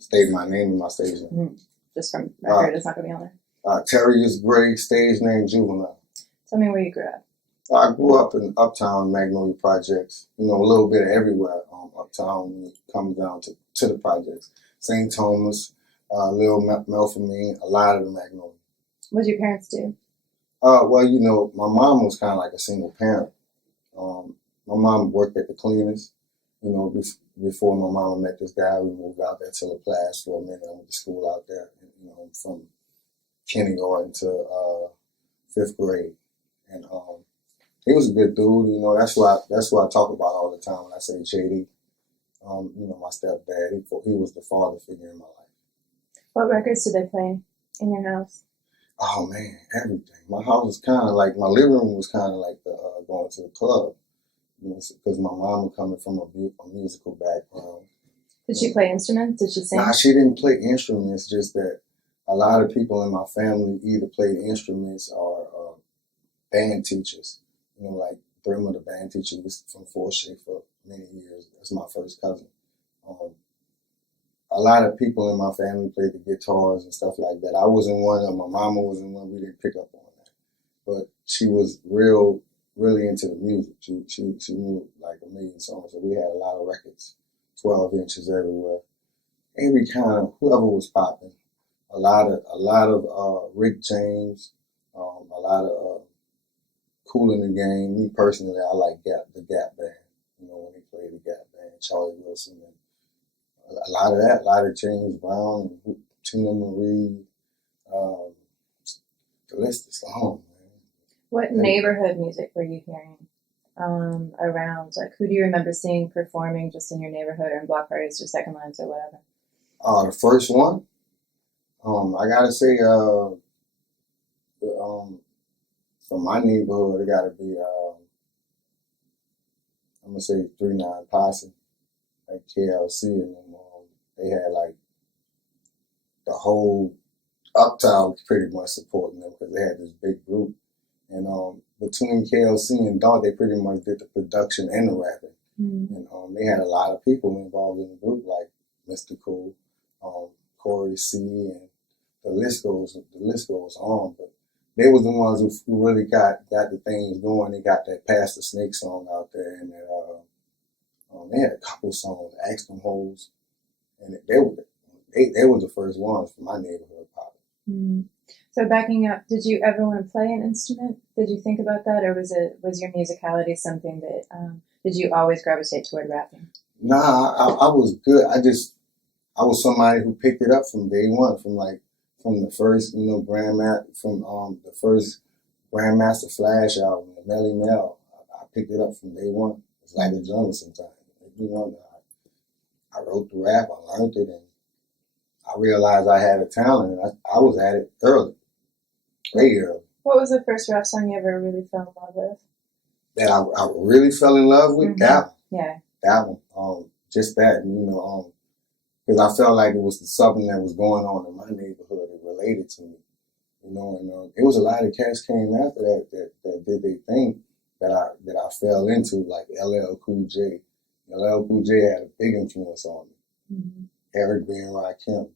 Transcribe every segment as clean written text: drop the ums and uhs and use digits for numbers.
state my name and my stage name. Mm-hmm. Just from record, it's not going to be on there. Terry is Gray, stage name Juvenile. Tell me where you grew up. I grew up in Uptown Magnolia projects. A little bit of everywhere. Uptown when it comes down to the projects. St. Thomas, Little Melfamine, a lot of the Magnolia. What did your parents do? Well, my mom was kind of like a single parent. My mom worked at the cleaners. Before my mama met this guy, we moved out there to La Place for a minute. I went to school out there, from kindergarten to 5th grade. And he was a good dude. That's why I talk about all the time when I say JD. My stepdad, he was the father figure in my life. What records did they play in your house? Oh man, everything. My house was kind of like, my living room was kind of like going to the club. Because my mom coming from a musical background. Did she play instruments? Did she sing? Nah, she didn't play instruments, just that a lot of people in my family either played instruments or band teachers. Like Brimmer, the band teacher, was from Fort Shea for many years. That's my first cousin. A lot of people in my family played the guitars and stuff like that. I wasn't one, and my mama wasn't one. We didn't pick up on that. But she was really into the music. She knew like a million songs. So we had a lot of records, 12 inches everywhere. Every kind of, whoever was popping. A lot of Rick James, a lot of Cool in the Game. Me personally, I like the Gap Band. When they played the Gap Band, Charlie Wilson, and a lot of that, a lot of James Brown and Tina Marie. The list is long. What neighborhood music were you hearing around? Like, who do you remember seeing performing just in your neighborhood or in block parties or second lines or whatever? The first one, I gotta say, from my neighborhood, it gotta be, I'm gonna say 3-9 Posse, like KLC, and they had like the whole Uptown pretty much supporting them because they had this big group. And between KLC and Dart, they pretty much did the production and the rapping. Mm-hmm. And they had a lot of people involved in the group, like Mr. Cool, Corey C, and the list goes on. But they was the ones who really got the things going. They got that Pass the Snake song out there, and they had a couple songs, Ask Them Hoes, and they were the first ones from my neighborhood popping. Mm-hmm. So backing up, did you ever want to play an instrument? Did you think about that, or was your musicality something that did you always gravitate toward rapping? Nah, I was good. I was somebody who picked it up from day one, from the first the first Grandmaster Flash album, the Melly Mel. I picked it up from day one. It's like a jungle sometimes. I wrote the rap, I learned it, and I realized I had a talent, and I was at it early. Way early. What was the first rap song you ever really fell in love with? That I really fell in love with? Mm-hmm. That one. Yeah. That one. Just that, because I felt like it was something that was going on in my neighborhood. It related to me, and it was a lot of cats came after that did their thing that I fell into, like LL Cool J. LL Cool J had a big influence on me. Mm-hmm. Eric B. and Rakim,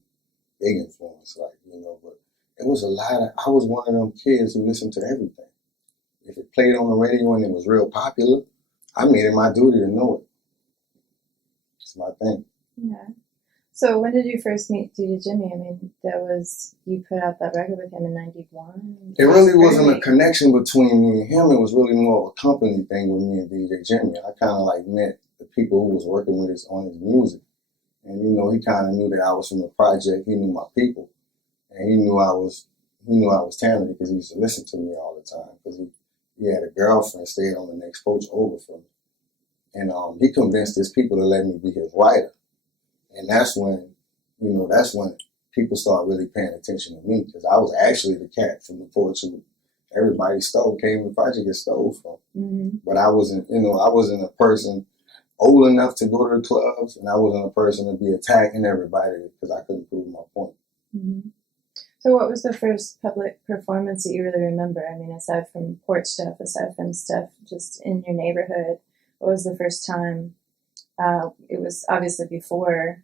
big influence, but it was I was one of them kids who listened to everything. If it played on the radio and it was real popular, I made it my duty to know it. It's my thing. Yeah. So when did you first meet DJ Jimmy? I mean, you put out that record with him in 91. It really wasn't a connection between me and him. It was really more of a company thing with me and DJ Jimmy. I kind of met the people who was working with on his music. And, he kind of knew that I was from the project. He knew my people. And he knew I was talented because he used to listen to me all the time. Because he had a girlfriend stayed on the next coach over from me. And he convinced his people to let me be his writer. And that's when people start really paying attention to me, because I was actually the cat from the porch who everybody came to the project and stole from. Mm-hmm. But I wasn't a person old enough to go to the clubs, and I wasn't a person to be attacking everybody because I couldn't prove my point. Mm-hmm. So what was the first public performance that you really remember? I mean, aside from porch stuff, aside from stuff just in your neighborhood, what was the first time? It was obviously before.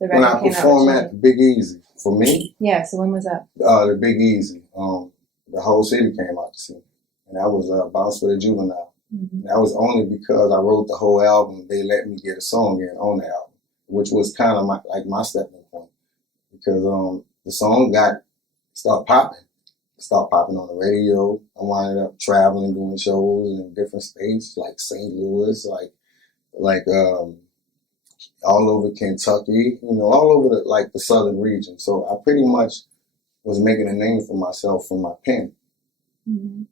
the When record I came out performed with at the Big Easy, for me, Yeah, so when was that? the Big Easy, the whole city came out to see me. And that was Bounce for the Juvenile. Mm-hmm. That was only because I wrote the whole album. They let me get a song in on the album, which was kind of my stepping point. Because the song started popping on the radio. I wound up traveling, doing shows in different states, like St. Louis, like all over Kentucky, all over the southern region. So I pretty much was making a name for myself from my pen. Mm-hmm.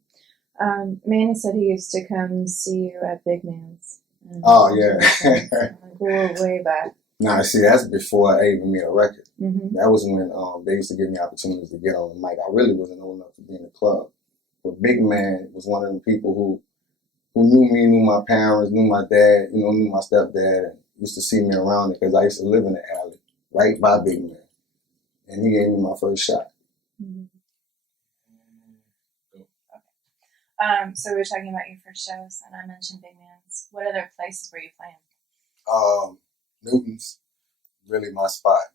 Mannie said he used to come see you at Big Man's. Oh yeah. Go way back. Nah, see, that's before I even made a record. Mm-hmm. That was when they used to give me opportunities to get on the mic. I really wasn't old enough to be in the club. But Big Man was one of them people who knew me, knew my parents, knew my dad, knew my stepdad, and used to see me around it because I used to live in the alley right by Big Man. And he gave me my first shot. Mm-hmm. So we were talking about your first shows, and I mentioned Big Man's. What other places were you playing? Newton's, really my spot.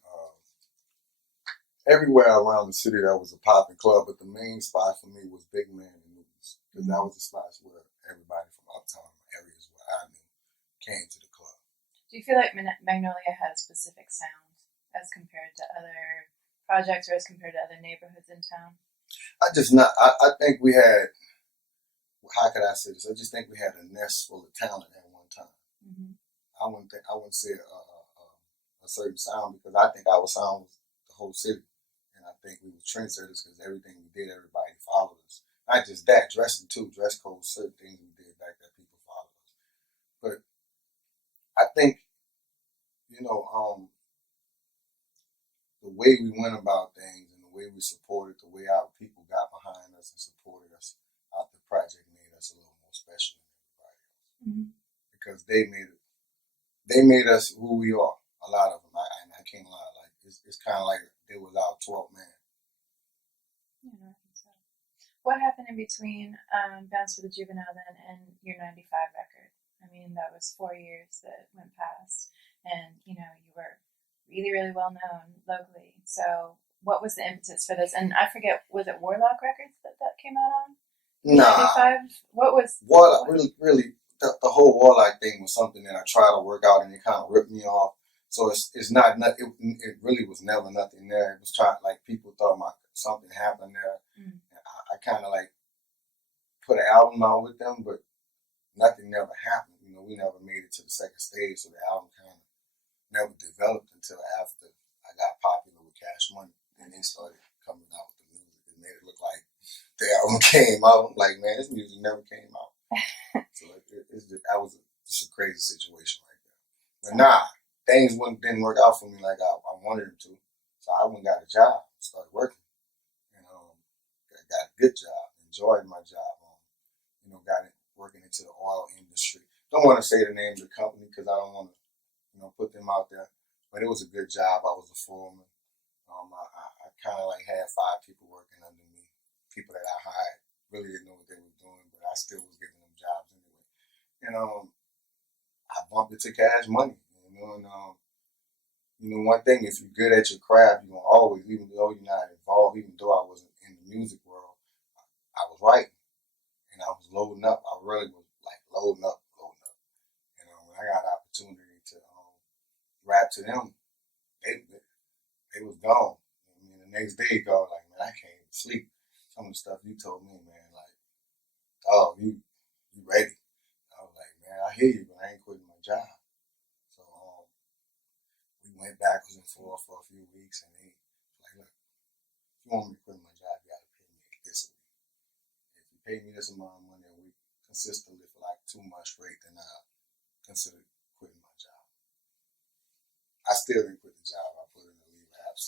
Everywhere around the city there was a popping club, but the main spot for me was Big Man and Newton's, because that was the spots where everybody from uptown areas where I knew came to the club. Do you feel like Magnolia had a specific sound as compared to other projects or as compared to other neighborhoods in town? I think we had, how could I say this? I just think we had a nest full of talent at one time. Mm-hmm. I wouldn't say a certain sound, because I think our sound was the whole city. And I think we were trendsetters because everything we did, everybody followed us. Not just that, dressing too, dress code, certain things we did back that people followed us. But I think, the way we went about things and the way we supported, the way our people got behind us and supported us out the project made us a little more special than everybody else. Mm-hmm. Because they made us who we are. A lot of them. I can't lie. It's kind of like they was our 12th man. Yeah, I think so. What happened in between Bounce for the Juvenile then and your 95 record? I mean, that was 4 years that went past, and you were really, really well known locally. So what was the impetus for this? And I forget, was it Warlock Records that came out on? Nah. 95? What was Warlock? Really, the whole Warlock thing was something that I tried to work out, and it kind of ripped me off. So it's not it really was never nothing there. It was people thought something happened there. Mm. I kind of put an album out with them, but nothing never happened. We never made it to the second stage, so the album kind of never developed until after I got popular with Cash Money, and they started coming out with the music. It made it look like the album came out. I'm like, man, this music never came out. So that was just a crazy situation right there. But things didn't work out for me like I wanted them to. So I went and got a job, started working, and got a good job, enjoyed my job. Got it working into the oil industry. Don't want to say the name of the company because I don't want to put them out there. But it was a good job. I was a foreman. I kind of had 5 people working under me. People that I hired really didn't know what they were doing, but I still was giving them jobs anyway. And I bumped into Cash Money. And one thing, if you're good at your craft, you're gonna always, even though you're not involved, even though I wasn't in the music world, I was writing. And I was loading up. I really was loading up. And when I got the opportunity to rap to them, they was gone. The next day, man, I can't even sleep. Some of the stuff you told me, man, oh, you ready? I was like, man, I hear you, but I ain't quitting my job. So we went backwards and forth for a few weeks, and they look, if you want me to quit my job, you got to pay me this week. If you pay me this amount of money a week consistently for 2 months straight, then I'll consider quitting my job. I still didn't quit the job. I put in the leave apps.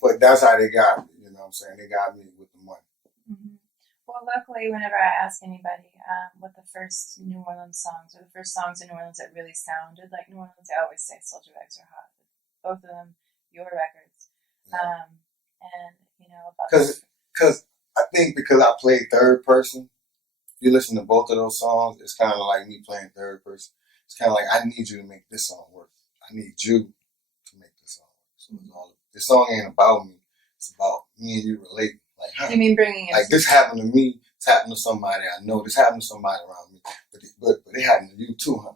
But that's how they got me. You know what I'm saying? They got me with the money. Mm-hmm. Well, luckily, whenever I ask anybody what the first New Orleans songs or the first songs in New Orleans that really sounded like New Orleans, I always say Soldier Bags Are Hot. Both of them, your records. Yeah. And, Because I think because I played third person, if you listen to both of those songs, it's kind of like me playing third person. It's kind of like, I need you to make this song work. I need you So it's all, this song ain't about me. It's about me and you relating. Like, huh? You mean bringing it? Like, this happened to me. It's happened to somebody I know. This happened to somebody around me. But it happened to you too, huh?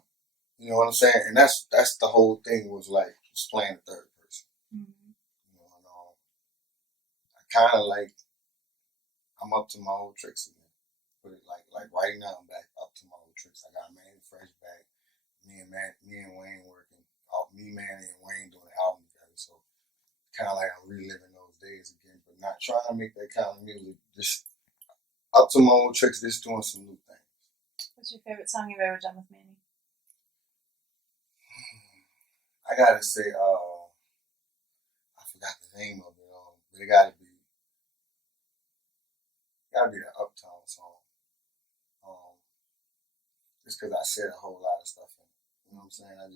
You know what I'm saying? And that's the whole thing was like, was playing the third person. Mm-hmm. You know, and I kind of like, I'm up to my old tricks again. Put it like right now, I'm back up to my old tricks. I got Mannie fresh back. Me and Wayne working. Me, Mannie, and Wayne doing an album together. So kind of like I'm reliving those days again, but not trying to make that kind of music. Just up to my old tricks, just doing some new things. What's your favorite song you've ever done with Mannie? I gotta say, I forgot the name of it, but it gotta be the Uptown song. Just because I said a whole lot of stuff in it. You know what I'm saying? I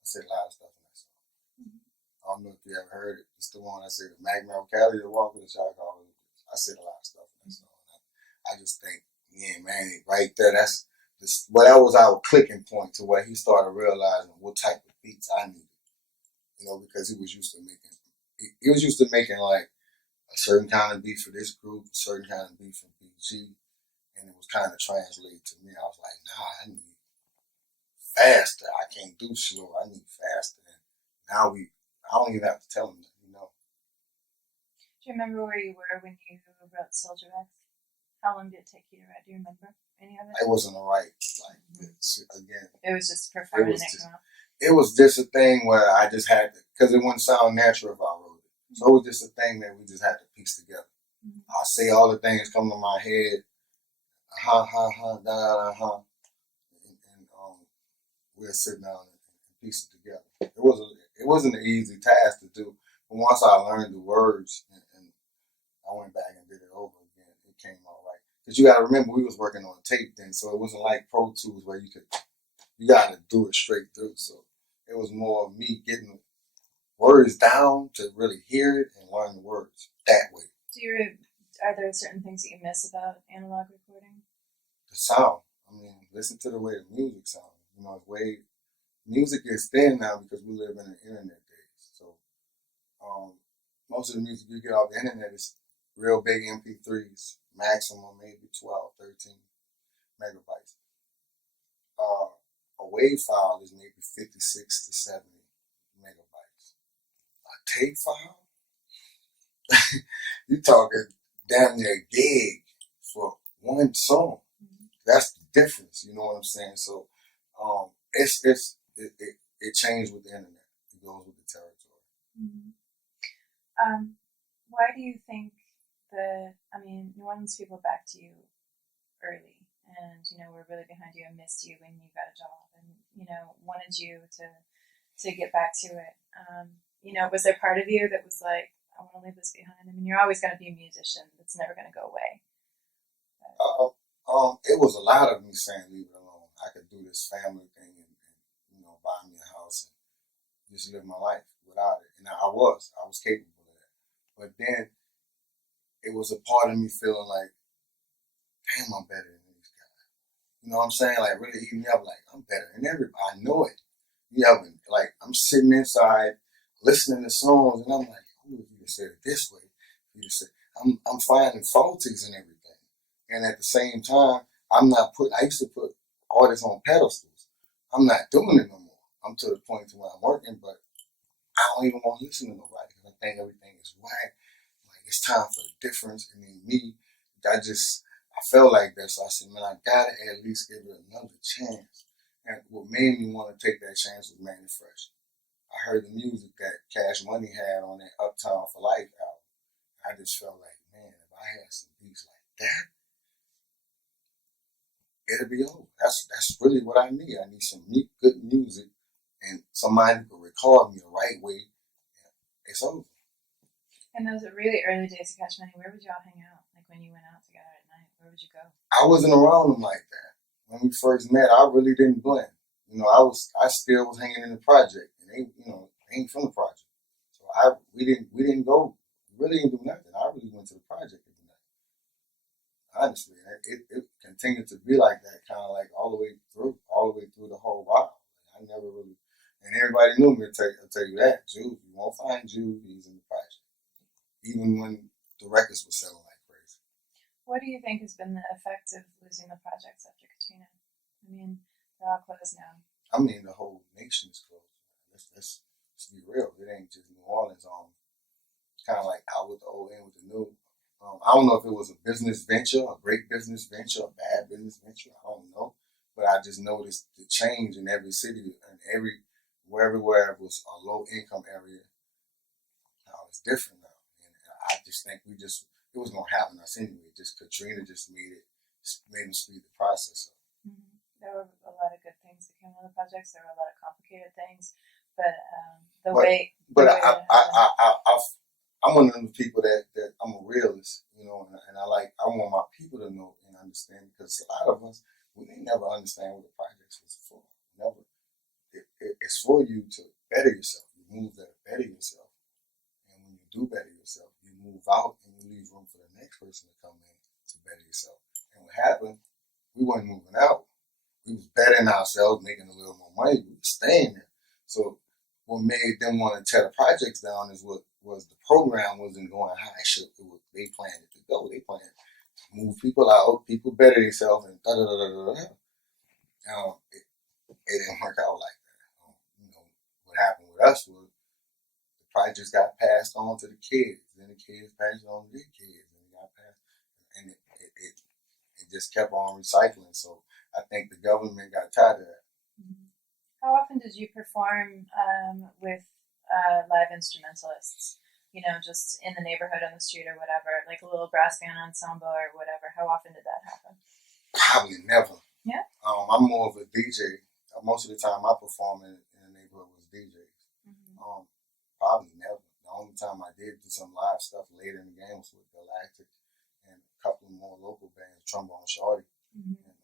said a lot of stuff in that song. Mm-hmm. I don't know if you ever heard it. It's the one I said, the Magnolia, the Walk with the Shark. I said a lot of stuff in that song. I just think, yeah, man, right there, that was our clicking point to where he started realizing what type of beats I needed. You know, because he was used to making like a certain kind of beat for this group, a certain kind of beat for BG, and it was kind of translated to me. I was like, nah, I need faster. I can't do slow. I need faster. And now I don't even have to tell him that, you know. Do you remember where you were when you wrote Soldier X? How long did it take you to write? Do you remember any of it? It wasn't right. Like, again. It was just performing it. It was just a thing where I just had to, because it wouldn't sound natural if I wrote it. Mm-hmm. So it was just a thing that we just had to piece together. Mm-hmm. I say all the things come to my head, and we'll sit down and piece it together. It wasn't an easy task to do, but once I learned the words and I went back and did it over again, it came out right. Because you got to remember, we was working on tape then, so it wasn't like Pro Tools where you got to do it straight through. So it was more of me getting words down to really hear it and learn the words that way. Are there certain things that you miss about analog recording? The sound. I mean, listen to the way the music sounds. You know, music is thin now because we live in the internet days. So most of the music you get off the internet is real big MP3s, maximum maybe 12, 13 megabytes. A WAV file is maybe 56 to 70 megabytes. A tape file, you're talking damn near a gig for one song. Mm-hmm. That's the difference. You know what I'm saying? So it changed with the internet. It goes with the territory. Mm-hmm. Why do you think New Orleans people backed you early and, were really behind you and missed you when you got a job and, wanted you to get back to it? Was there part of you that was like, I want to leave this behind? I mean, you're always going to be a musician. It's never going to go away. It was a lot of me saying, leave it alone. I could do this family thing and buy me a house and just live my life without it. And I was capable of that. But then it was a part of me feeling like, damn, I'm better than these guys. You know what I'm saying? Like, really eating me up, like, I'm better than everybody. I know it. Like, I'm sitting inside listening to songs, and I'm like, oh, if you just said it this way, I'm finding faulties and everything. And at the same time, I used to put artists on pedestals. I'm not doing it no more. I'm to the point where I'm working, but I don't even want to listen to nobody because I think everything is whack. Like, it's time for the difference. And then me, I felt like that. So I said, man, I gotta at least give it another chance. And what made me want to take that chance was Mannie Fresh. I heard the music that Cash Money had on that Uptown for Life album. I just felt like, man, if I had some beats like that, it'll be over. That's really what I need. I need some good music and somebody who can record me the right way. It's over. And those are really early days of Cash Money. Where would y'all hang out? Like when you went out together at night, where would you go? I wasn't around them like that. When we first met, I really didn't blend. I still was hanging in the project, and they ain't from the project. So we didn't go, really didn't do nothing. I really went to the project every night. Honestly, it continued to be like that, kind of like all the way through the whole while. I never really, And everybody knew me. I'll tell you that. Juve, you won't find Juve. He's in the project. Even when the records were selling like crazy. What do you think has been the effect of losing the projects after Katrina? I mean, they're all closed now. I mean, the whole nation is closed. Let's be real. It ain't just New Orleans. Kind of like out with the old, in with the new. I don't know if it was a business venture, a great business venture, a bad business venture. I don't know. But I just noticed the change in every city and everywhere it was a low income area. Now it's different now. And I just think it was going to happen to us anyway. Just Katrina just made them speed the process up. Mm-hmm. There were a lot of good things that came out of the projects. There were a lot of complicated things. But I'm one of those people that I'm a realist, you know, and I want my people to know and understand, because a lot of us, we never understand what the projects is for. Never. It's for you to better yourself. You move there to better yourself. And when you do better yourself, you move out and you leave room for the next person to come in to better yourself. And what happened, we weren't moving out. We was bettering ourselves, making a little more money. We were staying there. So what made them want to tear the projects down is what was the program wasn't going how it should. They planned it to go. They planned to move people out, people better themselves, and da da da da da da. It didn't work out like that. You know, what happened with us was the projects got passed on to the kids, then the kids passed it on to their kids, and it got passed, and it just kept on recycling. So I think the government got tired of that. Mm-hmm. How often did you perform with live instrumentalists? You know, just in the neighborhood, on the street, or whatever, like a little brass band ensemble or whatever. How often did that happen? Probably never. Yeah. I'm more of a DJ. Most of the time I perform in the neighborhood was DJs. Mm-hmm. Probably never. The only time I did some live stuff later in the game was with Galactic and a couple more local bands, Trombone Shorty. Mm-hmm. And,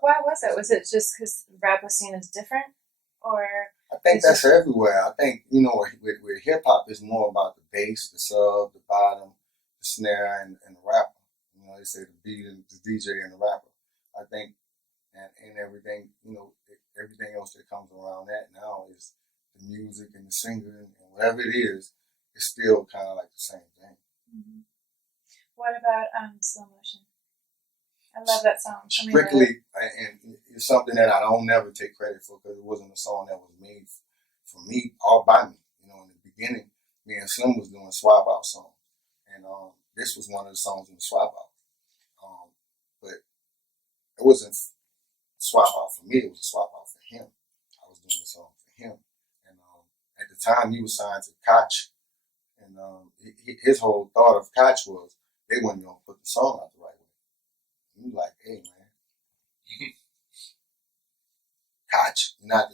why was it? Was it just because the rap scene is different? Or I think that's everywhere. I think, you know, with hip hop, it's more about the bass, the sub, the bottom, the snare, and the rapper. You know, they say the beat and the DJ and the rapper. I think, and everything, you know, everything else that comes around that now is the music and the singer and whatever it is, it's still kind of like the same thing. Mm-hmm. What about Slow Motion? I love that song. Strictly, and it's something that I don't never take credit for, because it wasn't a song that was made for me, all by me. You know, in the beginning, me and Slim was doing swap out songs, and this was one of the songs in the swap out. But it wasn't swap out for me; it was a swap out for him. I was doing the song for him, and at the time he was signed to Koch, and his whole thought of Koch was they weren't gonna put the song out the right way. You like, hey man, Koch, not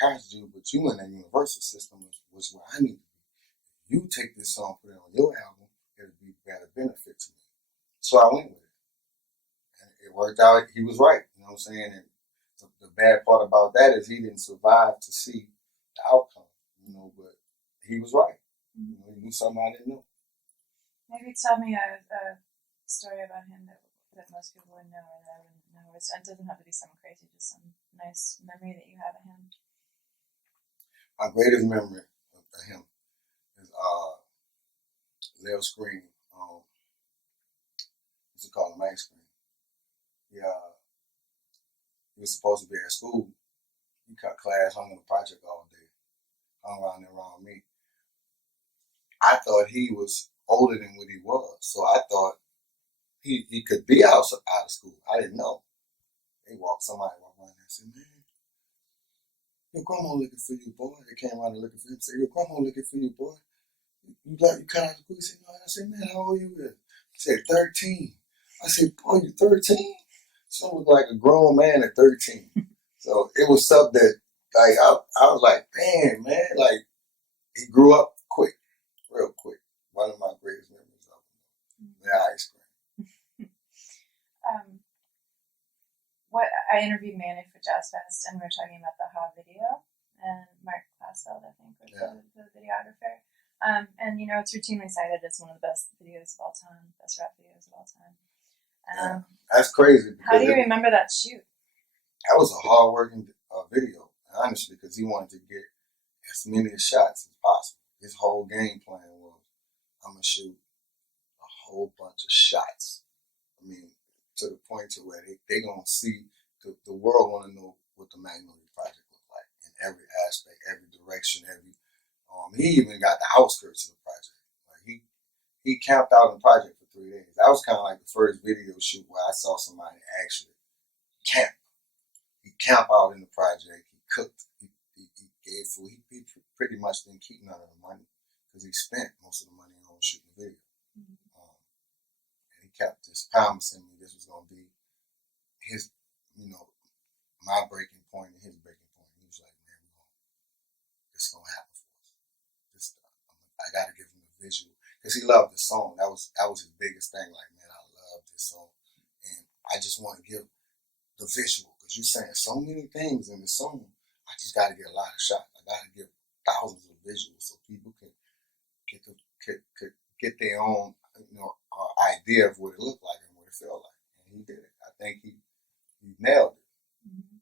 Koch do, but you in that Universal system was where I need to be. You take this song, put it on your album, it'll be better benefit to me. So I went with it, and it worked out. He was right, you know what I'm saying. And the bad part about that is he didn't survive to see the outcome, you know. But he was right. Mm-hmm. You know, he knew something I didn't know. Maybe tell me a story about him that most people would know or that I wouldn't know. It doesn't have to be something crazy, just some nice memory that you have of him. My greatest memory of him is Lil Scream. What's it called? Max Scream. He was supposed to be at school. He cut class, hung on the project all day, hung around me. I thought he was older than what he was, so I thought he could be out of school. I didn't know. Somebody walked around and said, man, your grandma looking for you, boy. They came around and looking for him. Said, your grandma looking for you, boy. You cut out of school? He said, no. I said, man, how old are you? He said, 13. I said, boy, you 13? So I was like a grown man at 13. So it was something that, like, I was like, damn, man, like, he grew up quick, real quick. One of my greatest memories of him. The ice cream. I interviewed Mannie for Jazz Fest, and we were talking about the Ha video, and Mark Glassfeld, I think, was the videographer. And you know, it's routinely cited as one of the best videos of all time, best rap videos of all time. That's crazy. How do you remember that shoot? That was a hard-working video. honestly, because he wanted to get as many shots as possible. His whole game plan was, I'm gonna shoot a whole bunch of shots. I mean, to the point to where they gonna see the world want to know what the Magnolia project looked like in every aspect, every direction, every. He even got the outskirts of the project. Like he camped out in the project for 3 days. That was kind of like the first video shoot where I saw somebody actually camp. He camped out in the project. He cooked. He gave food. He pretty much didn't keep none of the money because he spent most of the money on shooting the video. And he kept just promising me this was going to be his, my breaking point and his breaking point. He was like, man, this is going to happen for us. I got to give him the visual because he loved the song. That was his biggest thing. Like, man, I love this song, and I just want to give the visual because you're saying so many things in the song. I just got to get a lot of shots. I got to give thousands of visuals so people can get their own, idea of what it looked like and what it felt like. And he did it. I think he nailed it. Mm-hmm.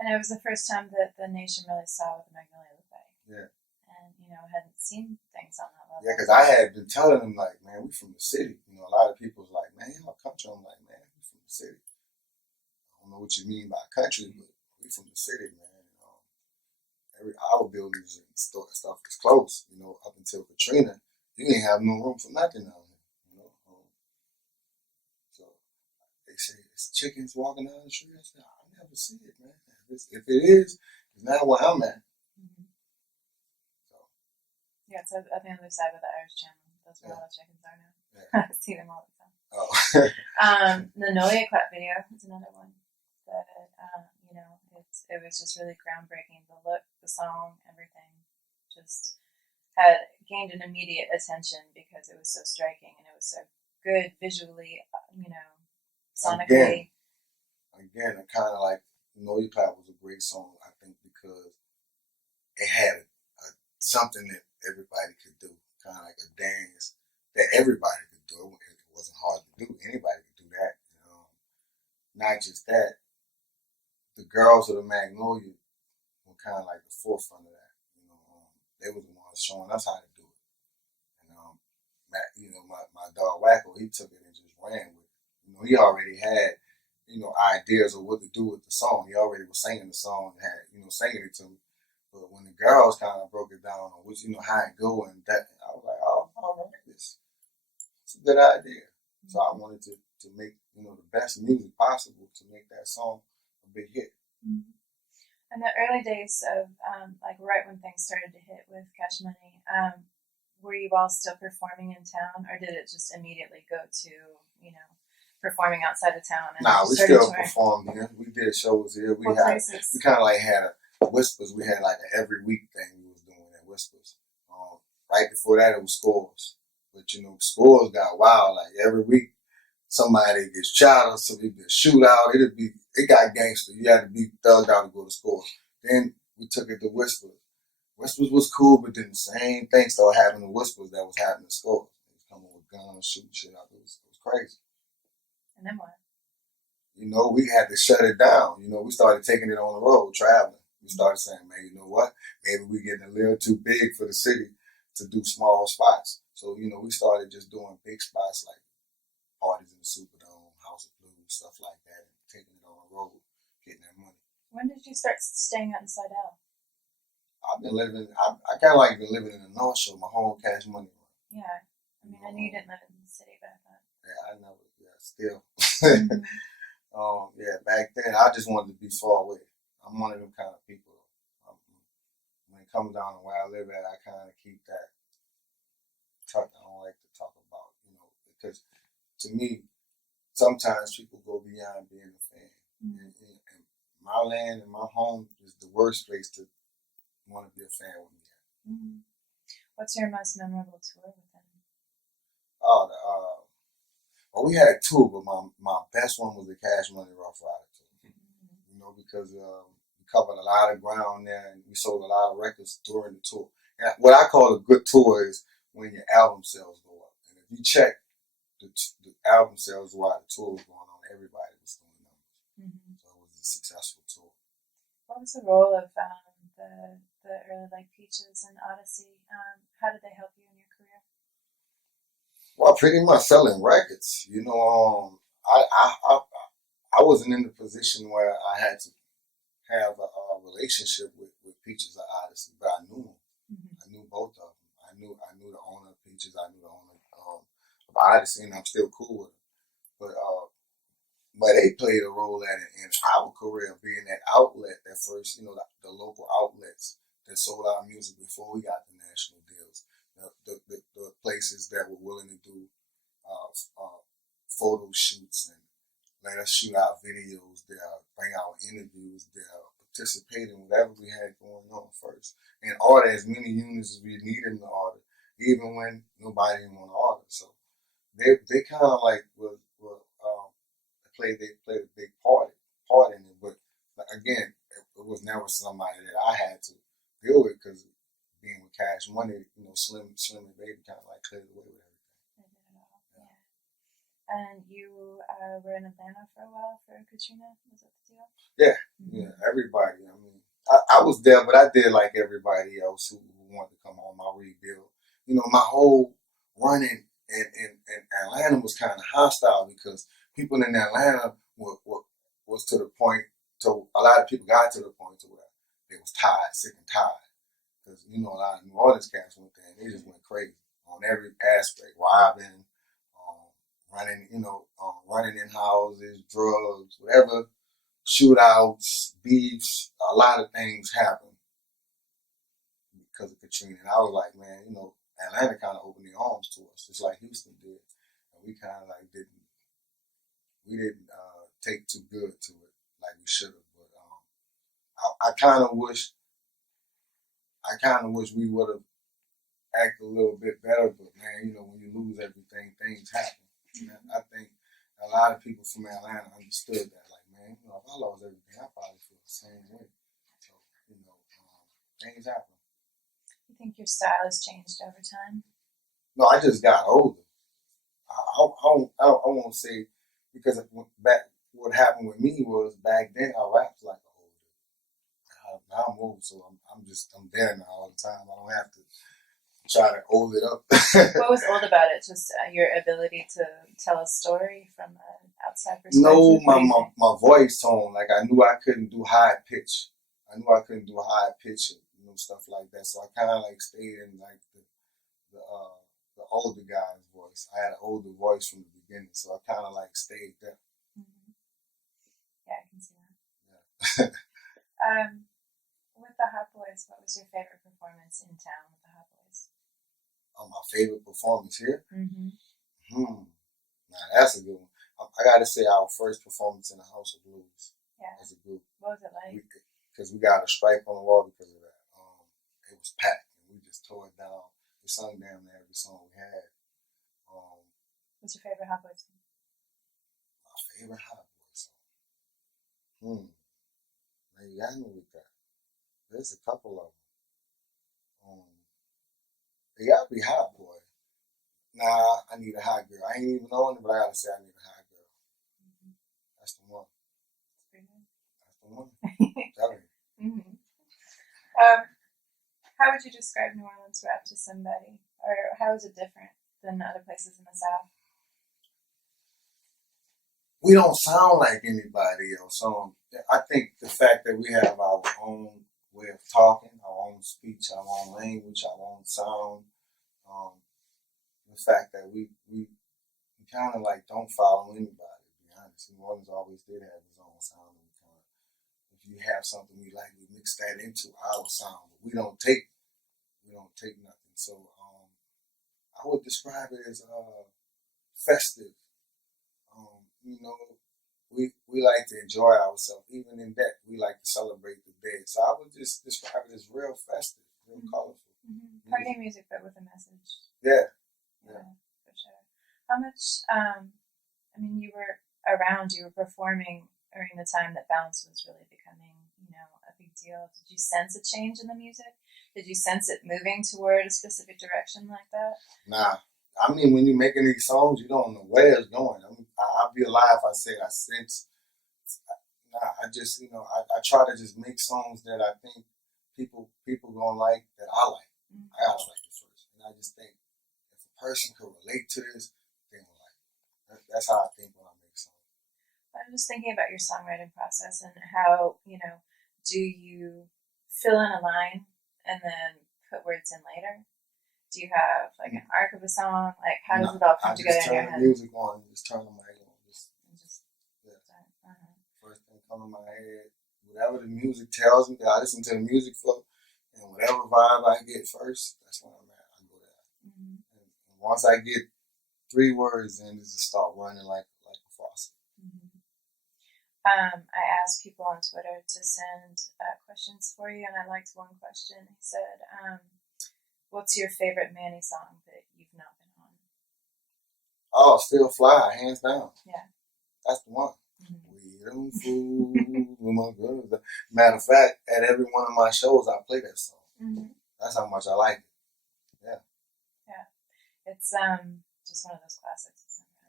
And it was the first time that the nation really saw what the Magnolia looked like. Yeah. And, hadn't seen things on that level. Yeah, because I had been telling them, like, man, we from the city. A lot of people was like, man, y'all country. I'm like, man, we from the city. I don't know what you mean by country, but we from the city, man. Our buildings and stuff was close, up until Katrina. You didn't have no room for nothing down here, So they say it's chickens walking down the street. I said, I never see it, man. If it is, it's not where I'm at. Mm-hmm. So. Yeah, it's on the other side of the Irish Channel. That's where all the chickens are now. Yeah. I see them all the time. Oh. Magnolia clap video is another one that, it was just really groundbreaking. The look, the song, everything just had gained an immediate attention because it was so striking and it was so good visually, sonically. Again, it kind of like Magnolia Clap was a great song, I think, because it had something that everybody could do, kind of like a dance that everybody could do. It wasn't hard to do. Anybody could do that. Not just that. The girls of the Magnolia were kind of like the forefront of that. They were the ones showing us how to do it. And my dog Wacko, he took it and just ran with it. He already had, ideas of what to do with the song. He already was singing the song and had, singing it to me. But when the girls kind of broke it down on which, how it go and that, I was like, oh, all right, it's a good idea. So I wanted to make, the best music possible to make that song a big hit. Mm-hmm. In the early days of, right when things started to hit with Cash Money, were you all still performing in town, or did it just immediately go to, performing outside of town? Nah, we still performed here. We did shows here. We kind of like had a Whispers. We had like an every week thing we was doing at Whispers. Right before that, it was Scores. But Scores got wild. Like every week, somebody gets shot or somebody gets shoot out. It got gangster. You had to be thugged out to go to Scores. Then we took it to Whispers. Whispers was cool, but then the same thing started happening to Whispers that was happening to Scores. They was coming with guns, shooting shit out. It was crazy. And then what? We had to shut it down. We started taking it on the road, traveling. We started saying, man, you know what? Maybe we're getting a little too big for the city to do small spots. So, we started just doing big spots like parties in the Superdome, House of Blues, stuff like that, and taking it on the road, getting that money. When did you start staying out in Slidell? I kind of like been living in the North Shore my whole Cash Money run. Yeah. I knew you didn't live in the city back then. Yeah, I never, still. Mm-hmm. Back then, I just wanted to be far away. I'm one of them kind of people. When it comes down to where I live at, I kind of keep that tucked. I don't like to talk about, because to me, sometimes people go beyond being a fan. Mm-hmm. And my land and my home is the worst place to want to be a fan with me. Mm-hmm. What's your most memorable tour with them? Well, we had two, but my best one was the Cash Money Rough Rider tour. Mm-hmm. Because we covered a lot of ground there and we sold a lot of records during the tour. And what I call a good tour is when your album sales go up. And if you check the album sales while the tour was going on, everybody was doing numbers. Mm-hmm. So it was a successful tour. What was the role of the early like Peaches and Odyssey. How did they help you in your career? Well, pretty much selling records. I wasn't in the position where I had to have a relationship with Peaches or Odyssey, but I knew them. Mm-hmm. I knew both of them. I knew the owner of Peaches. I knew the owner of Odyssey, and I'm still cool with them. But they played a role in our career, being that outlet, that first, the local outlets that sold our music before we got the national deals. The places that were willing to do photo shoots and let us shoot our videos there, bring our interviews there, participate in whatever we had going on first, and order as many units as we needed to order, even when nobody didn't want to order. So they kind of like they played a big part in it. But again, it was never somebody that I had to deal with, because being with Cash Money, Slim and Baby kind of like cleared away with everything. I did it all. Yeah. And you were in Atlanta for a while for Katrina. Was that the deal? Yeah, mm-hmm. Yeah. Everybody. I mean, I was there, but I did like everybody else who wanted to come home. I rebuild. My whole running in Atlanta was kind of hostile, because people in Atlanta was to the point, to a lot of people got to the point to where they was tired, sick and tired. Because, a lot of New Orleans cats went there and they just went crazy on every aspect, robbing, running in houses, drugs, whatever, shootouts, beefs, a lot of things happened because of Katrina. And I was like, man, Atlanta kind of opened their arms to us, just like Houston did. And we kind of like didn't take too good to it like we should have. But I kind of wish we would have acted a little bit better. But man, when you lose everything, things happen. And I think a lot of people from Atlanta understood that. Like, man, if I lost everything, I probably feel the same way. So, things happen. You think your style has changed over time? No, I just got older. I won't say, because what happened with me was back then I rapped like an older. Now I'm old, so I'm there now all the time. I don't have to try to hold it up. What was old about it? Just your ability to tell a story from an outside perspective? No, my voice tone. Like, I knew I couldn't do high pitch. Stuff like that. So I kind of like stayed in like the older guy's voice. I had an older voice from the beginning, so I kind of like stayed there. Mm-hmm. Yeah, I can see that. Yeah. With the Hot Boys, what was your favorite performance in town with the Hot Boys? Oh, my favorite performance here? Mm-hmm. Nah, that's a good one. I got to say, our first performance in the House of Blues. Yeah. As a group. What was it like? Because we got a stripe on the wall because of that. It was packed, and we just tore it down. We sung damn near every song we had. What's your favorite Hot Boys song? My favorite Hot Boys song? Maybe I know with that. There's a couple of them. They gotta be Hot Boy. Nah, I need a hot girl. I ain't even on it, but I gotta say I need a hot girl. Mm-hmm. That's the one. That's pretty good. That's the one. Tell me. Mm-hmm. How would you describe New Orleans rap to somebody? Or how is it different than other places in the South? We don't sound like anybody else. I think the fact that we have our own way of talking, our own speech, our own language, our own sound, the fact that we kind of like don't follow anybody, to be honest. New Orleans always did have his own sound. If you have something we like, we mix that into our sound. But we don't take nothing. So I would describe it as festive. We like to enjoy ourselves. Even in that, we like to celebrate the day. So I would just describe it as real festive, real colorful. Mm-hmm. Party music, but with a message. Yeah, for sure. How much? You were around. You were performing during the time that bounce was really becoming, a big deal. Did you sense a change in the music? Did you sense it moving toward a specific direction like that? Nah. When you're making these songs, you don't know where it's going. I'll be a lie if I say I sense. Nah, I just, I try to just make songs that I think people gonna like that I like. I gotta like it first. And I just think if a person could relate to this, they gonna like it. That's how I think when I make songs. I'm just thinking about your songwriting process and how, do you fill in a line and then put words in later? Do you have like an arc of a song? Like how does it all come together in your head? I just turn the music on, just turn the mic on. Yeah. First thing come to my head, whatever the music tells me, I listen to the music flow, and whatever vibe I get first, that's when I'm at. I go there. And once I get 3 words in, it just start running like a faucet. I asked people on Twitter to send questions for you, and I liked one question. He said, what's your favorite Mannie song that you've not been on? Oh, Still Fly, hands down. Yeah. That's the one. We don't fool with my girls. Matter of fact, at every one of my shows, I play that song. That's how much I like it. Yeah. Yeah. It's just one of those classics.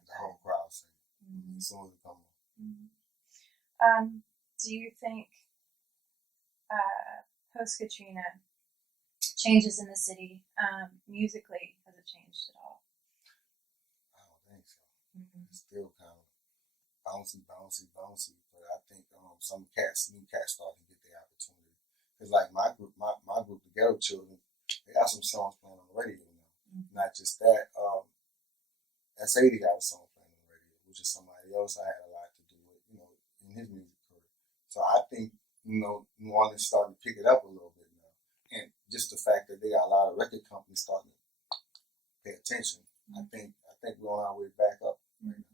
The whole crowd singing as soon as it comes on. Do you think Post-Katrina changes in the city musically, has it changed at all? I don't think so. It's still kind of bouncy. But I think some new cats starting to get their opportunity. Because like my group, the Ghetto Children, they got some songs playing on the radio now. Not just that, S80 got a song playing on the radio, which is somebody else I had a lot to do with, in his music career. So I think, New Orleans starting to pick it up a little bit now. And just the fact that they got a lot of record companies starting to pay attention, I think we're on our way back up right now.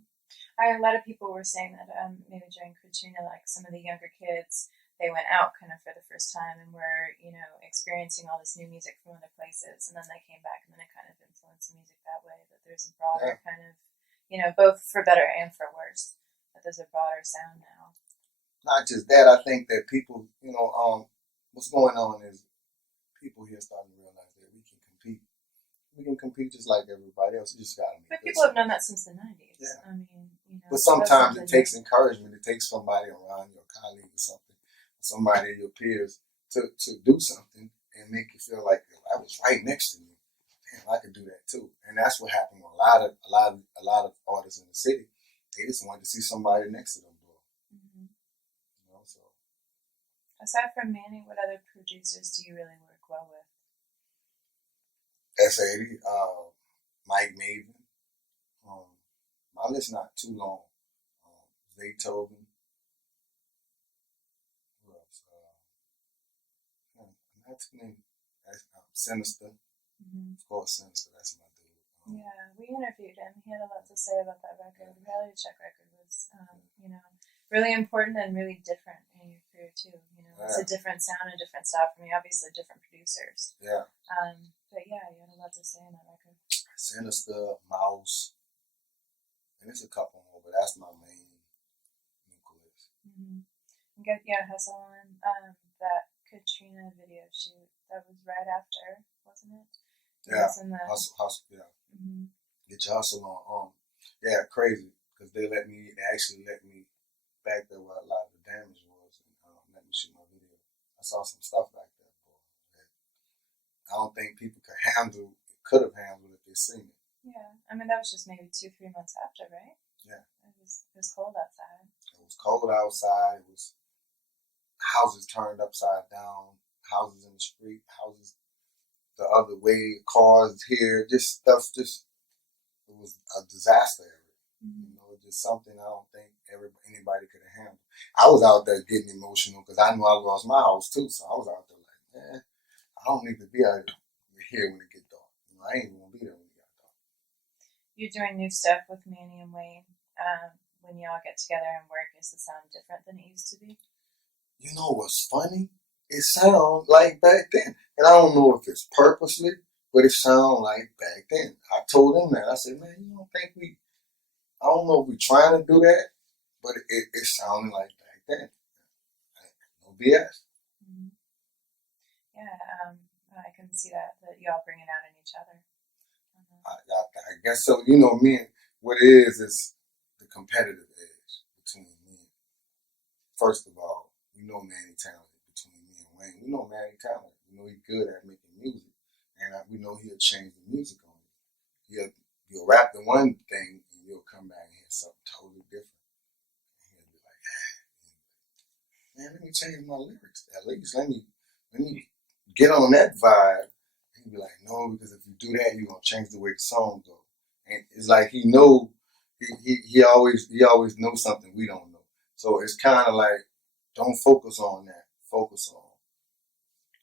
A lot of people were saying that maybe during Katrina, like some of the younger kids, they went out kind of for the first time and were, experiencing all this new music from other places, and then they came back and then it kind of influenced the music that way. That there's a broader kind of, both for better and for worse, that there's a broader sound now. Not just that, I think that people, what's going on is people here starting to realize that we can compete. We can compete just like everybody else. You just gotta make. But people have known that since the 90s. Yeah. I mean, But sometimes it takes encouragement. It takes somebody around your colleague or something, somebody of your peers to do something and make you feel like I was right next to me. Damn, I could do that too. And that's what happened with a lot of artists in the city. They just wanted to see somebody next to them. So. Aside from Mannie, what other producers do you really work well with? S80, Mike Maven. My list not too long. Beethoven. Who else? Not too many. Sinister. Of course, Sinister. That's my dude. Yeah, we interviewed him. He had a lot to say about that record. The Reality Check record was, really important and really different in your career too. It's a different sound, a different style for me. Obviously, different producers. Yeah. But yeah, you had a lot to say on that record. Sinister, Mouse, and there's a couple more, but that's my main nucleus. Hustle on that Katrina video shoot. That was right after, wasn't it? Hustle. Yeah. Get your hustle on. Yeah, crazy because they actually let me back there where a lot of the damage was and let me shoot my video. I saw some stuff back there, that I don't think people could have handled if they seen it. Yeah, I mean that was just maybe 2-3 months after, right? Yeah. It was cold outside. It was cold outside. It was houses turned upside down, houses in the street, houses the other way, cars here, just stuff. It was a disaster area. Just something I don't think anybody could have handled. I was out there getting emotional because I knew I lost my house too. So I was out there like, man, I don't need to be out here when it get dark. I ain't even gonna be there when it got dark. You're doing new stuff with Mannie and Wayne. When y'all get together and work, is the sound different than it used to be? You know what's funny? It sounds like back then, and I don't know if it's purposely, but it sounds like back then. I told him that. I said, man, you don't think I don't know if we're trying to do that, but it sounded like back then. No BS. Yeah, I can see that y'all bring it out in each other. I guess so. Me, what it is the competitive edge between me. First of all, Mannie talented between me and Wayne, we know Mannie talented. We know he's good at making music, and we know he'll change the music on you. You'll rap the one thing, and you'll come back and hear something totally different. And he'll be like, man, let me change my lyrics. At least let me get on that vibe. And he'll be like, no, because if you do that, you're gonna change the way the song goes. And it's like he always knows something we don't know. So it's kind of like, don't focus on that. Focus on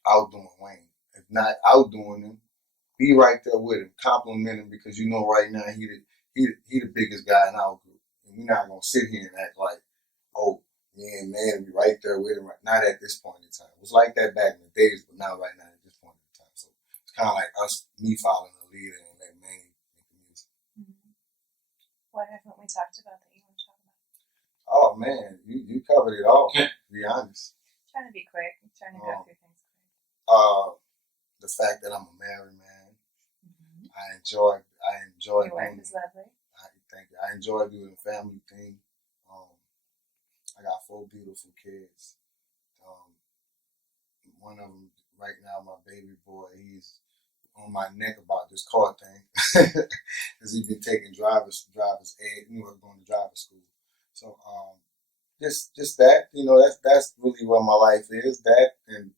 outdoing Wayne. If not outdoing him, be right there with him, compliment him, because you know right now he the biggest guy in our group, and we're not gonna sit here and act like, oh yeah, man, we right there with him. Right, not at this point in time. It was like that back in the days, but not right now at this point in time. So it's kind of like me following the leader and letting Mannie make the music. Mm-hmm. What haven't we talked about that you want to talk about? Oh man, you covered it all. To be honest. I'm trying to be quick. I'm trying to go through things quick. The fact that I'm a married man, Mm-hmm. I enjoy. Your wife is lovely. Thank you. I enjoy doing the family thing. I got 4 beautiful kids. One of them right now, my baby boy, he's on my neck about this car thing because he's been taking driver's ed, going to driver's school. So just that, that's really what my life is. That and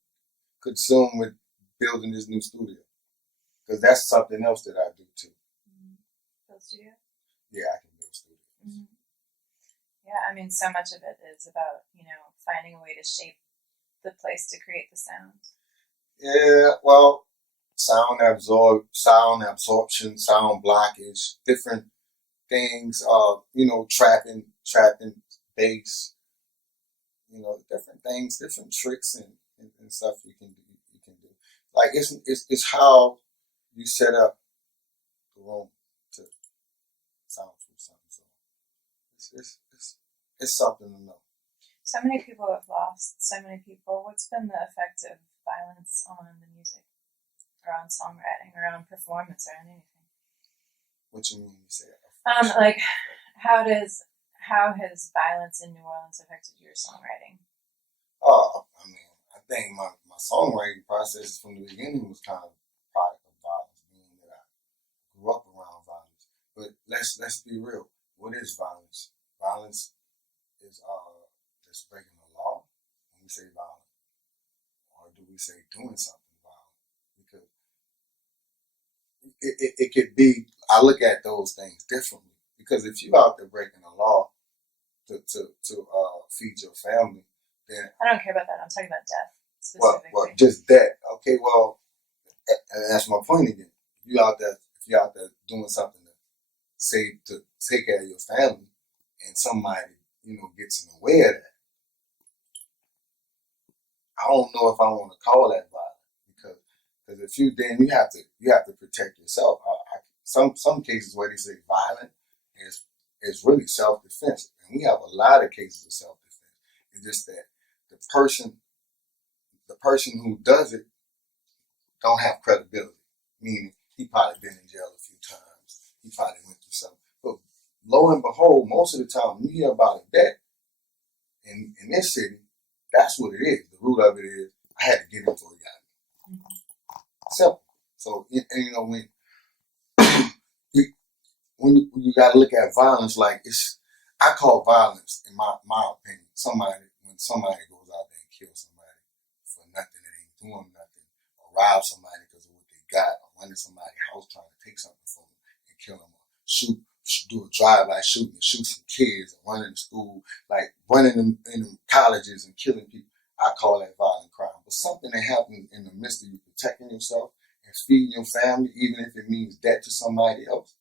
consume with building this new studio, because that's something else that I do too. Mm-hmm. Build studio? Yeah, I can build studios. Mm-hmm. Yeah, I mean, so much of it is about, finding a way to shape the place to create the sound. Yeah, well, sound absorption, sound blockage, different things, trapping bass, different things, different tricks and stuff you can do. Like it's how you set up the room to sound through something. So it's something to know. So many people have lost so many people. What's been the effect of violence on the music, or on songwriting, or on performance, or on anything? What you mean you say that? Like, how has violence in New Orleans affected your songwriting? I mean, I think my songwriting process from the beginning was kind of a product of violence, meaning that I grew up around violence. But let's be real. What is violence? Violence is just breaking the law when we say violent, or do we say doing something violent? Because it could be. I look at those things differently, because if you out there breaking the law to feed your family, then I don't care about that. I'm talking about death specifically. Well, just that. Okay, well, and that's my point again. If you're out there doing something to take care of your family, and somebody gets in the way of that, I don't know if I want to call that violent, because if you have to protect yourself. Some cases where they say violent is really self-defense, and we have a lot of cases of self-defense. It's just that the person who does it don't have credibility, meaning he probably been in jail a few times. He probably went through something. But lo and behold, most of the time when you hear about a death in this city, that's what it is. The root of it is, I had to get him before he got me. Mm-hmm. Simple. So, when you got to look at violence, like I call violence, in my opinion, when somebody goes out there and kills somebody for nothing, that ain't doing nothing, or rob somebody because of what they got, or run in somebody's house trying to take something from them and kill them, or do a drive-by shooting and shoot some kids, or running to school, like running in colleges and killing people. I call that violent crime. But something that happens in the midst of you protecting yourself and feeding your family, even if it means death to somebody else,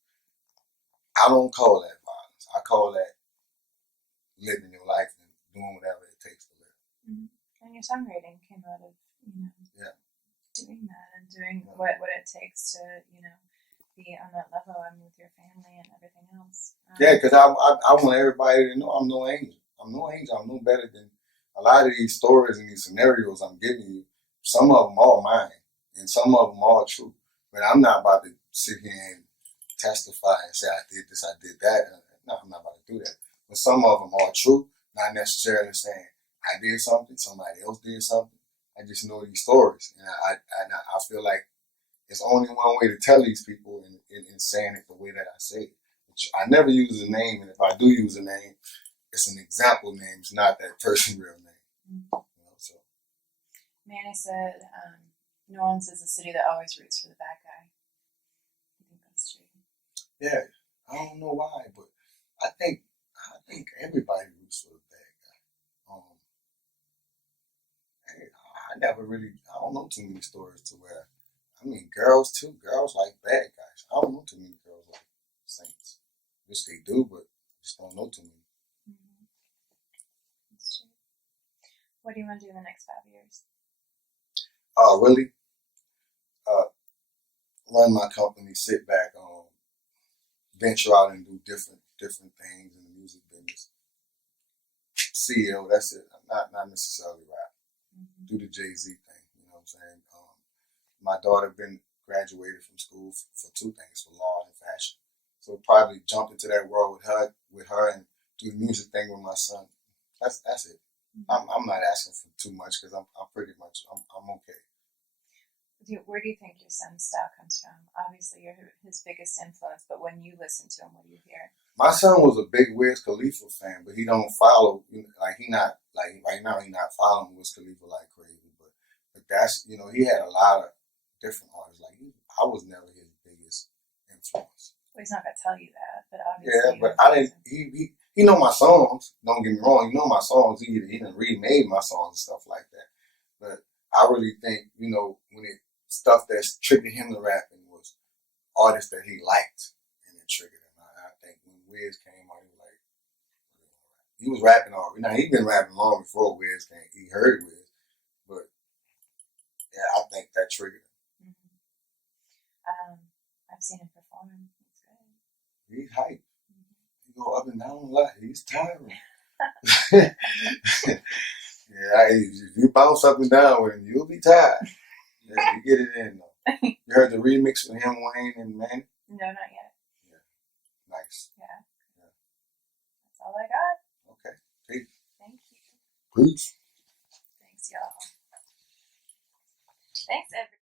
I don't call that violence. I call that living your life and doing whatever it takes to live. Mm-hmm. And your songwriting came out of doing that and doing what it takes to be on that level and with your family and everything else. Because I want everybody to know I'm no angel. I'm no angel. I'm no better than a lot of these stories and these scenarios I'm giving you. Some of them are mine, and some of them are true. But I'm not about to sit here and testify and say I did this, I did that. No, I'm not about to do that. But some of them are true, not necessarily saying I did something, somebody else did something. I just know these stories, and I feel like it's only one way to tell these people in saying it the way that I say it. I never use a name, and if I do use a name, it's an example name. It's not that person's real name. Mm-hmm. You know, so. Mannie said, New Orleans is a city that always roots for the bad guy. I think that's true. Yeah, I don't know why, but I think everybody roots for the bad guy. I never really, I don't know too many stories to where, I mean, girls too. Girls like bad guys. I don't know too many girls like saints. Wish they do, but just don't know too many. Mm-hmm. That's true. What do you want to do in the next 5 years? Really? Run my company, sit back, venture out and do different things in the music business. CEO, that's it. Not necessarily rap. Mm-hmm. Do the Jay-Z thing, you know what I'm saying? My daughter been graduated from school for two things, for law and fashion. So probably jump into that world with her and do the music thing with my son. That's it. Mm-hmm. I'm not asking for too much because I'm pretty much I'm okay. Where do you think your son's style comes from? Obviously, you're his biggest influence, but when you listen to him, what do you hear? My son was a big Wiz Khalifa fan, but he don't follow, like he not, like right now he not following Wiz Khalifa like crazy, but that's, he had a lot of different artists. Like I was never his biggest influence. Well, he's not going to tell you that, but obviously. Yeah, but I didn't, he know my songs, don't get me wrong, he know my songs, he done remade my songs and stuff like that, but I really think, when stuff that's triggered him to rapping was artists that he liked, and it triggered him. I think when Wiz came out, he was rapping already. Now he'd been rapping long before Wiz came. He heard Wiz, but yeah, I think that triggered him. Mm-hmm. I've seen him perform. It's good. He's hype. Mm-hmm. He go up and down a lot. He's tiring. Yeah, if you bounce up and down with him, you'll be tired. Yeah, you get it in though. You heard the remix with him, Wayne, and Mannie? No, not yet. Yeah. Nice. Yeah. That's all I got. Okay. Peace. Thank you. Peace. Thanks, y'all. Thanks, everyone.